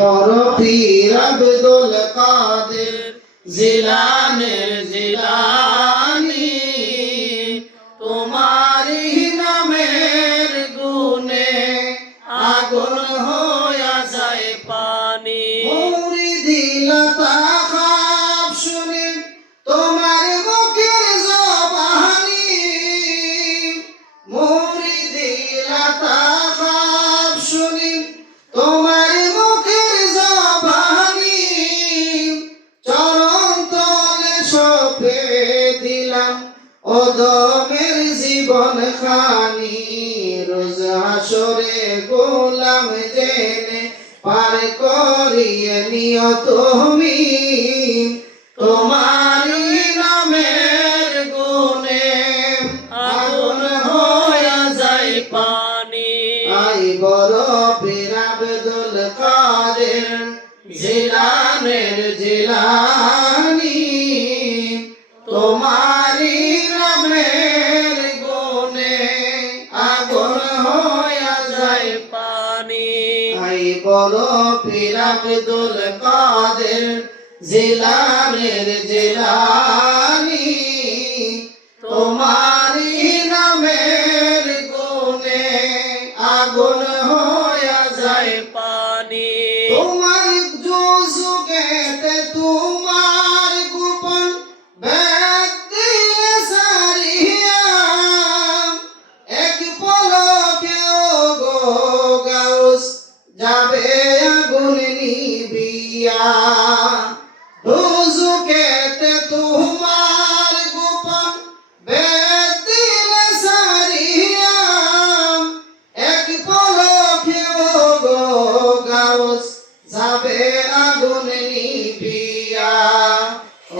বড় পীর আব্দুল কাদের জিলানের জিলানী, তোমারি নামের গুণে আগুন হইয়া যায় পানি। মুরিদি লতা খাপ শুনে তোমার মুখের জবানি, মুরিদি লতা খাপ শুনে তোমার মুখের জবানি, চরণ তলে সঁপে দিলাম অদমের জীবন খানি। রোজ হাসরে গোলাম জেনে পার করিয়ে নিও তুমি, তোমারি নামের গুণে আগুন হইয়া যায় পানি। আই বড় পীর আব্দুল কাদের জিলানের জিলানী, তোমারি নামের গুণে আগুন হইয়া যায় পানি। আই বড় পীর আব্দুল কাদের জিলানের জিলানী, তোমারি নামের গুণে আগুন হইয়া যায় পানি। তোমার যুগেতে তোমার গোপন ব্যক্তি সারিয়া, এক পলকে গো গাউস যাবে আগুন নিবিয়া। যুগেতে তোমার গোপন ব্যক্তি সারিয়া, এক পলকে গো গাউস যাবে আগুন নিবিয়া।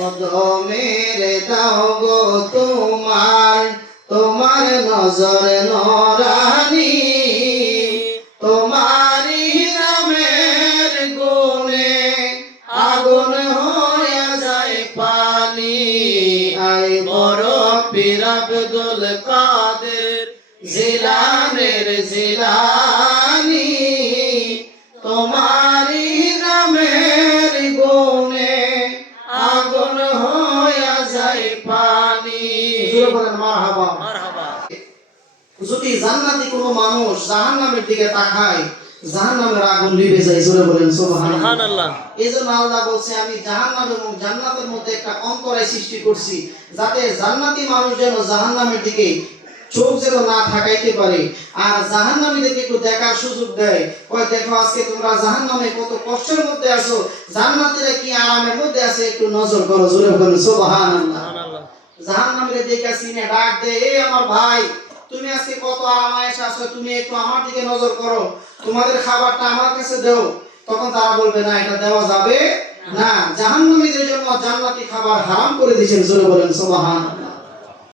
অদমের দাও গো তোমার তোমার নজর নরানি, তোমারি নামের গুণে আগুন হইয়া যায় পানি। আই বড় পীর আব্দুল কাদের জিলানের জিলানী, তোমারি নামের গুণে আগুন হইয়া যায় পানি। মারহাবা মারহাবা। যদি জান্নাতি কোনো মানুষ জাহান্নামের দিকে তাকায়, জাহান্নামের আগুন নিভে যায়। জোরে বলেন সুবহানাল্লাহ। এজন্য আল্লাহ বলছে, আমি জাহান্নাম এবং জান্নাতের মধ্যে একটা অন্তরায় সৃষ্টি করছি, যাতে জান্নাতি মানুষ যেন জাহান্নামের দিকে চোখ যেন না থাকাইতে পারে, আর জাহান্নামীদেরকে একটু দেখার সুযোগ দেয়। কয় দেখো আজকে তোমরা জাহান্নামে কত কষ্টের মধ্যে আছো, জান্নাতীরা কি আরামের মধ্যে আছে, একটু নজর করো। জোরে বলেন সুবহানাল্লাহ। জাহান্নামীরা দেখে সিনে ডাক দেয়, এই আমার ভাই, তুমি আজকে কত আরামায়েশে আছো, তুমি একটু আমার দিকে নজর করো, তোমাদের খাবারটা আমার কাছে দাও। তখন তারা বলবে, না, এটা দেওয়া যাবে না। জাহান্নামীদের জন্য জান্নাতি খাবার হারাম করে দিয়েছেন। জোরে বলেন সুবহানাল্লাহ।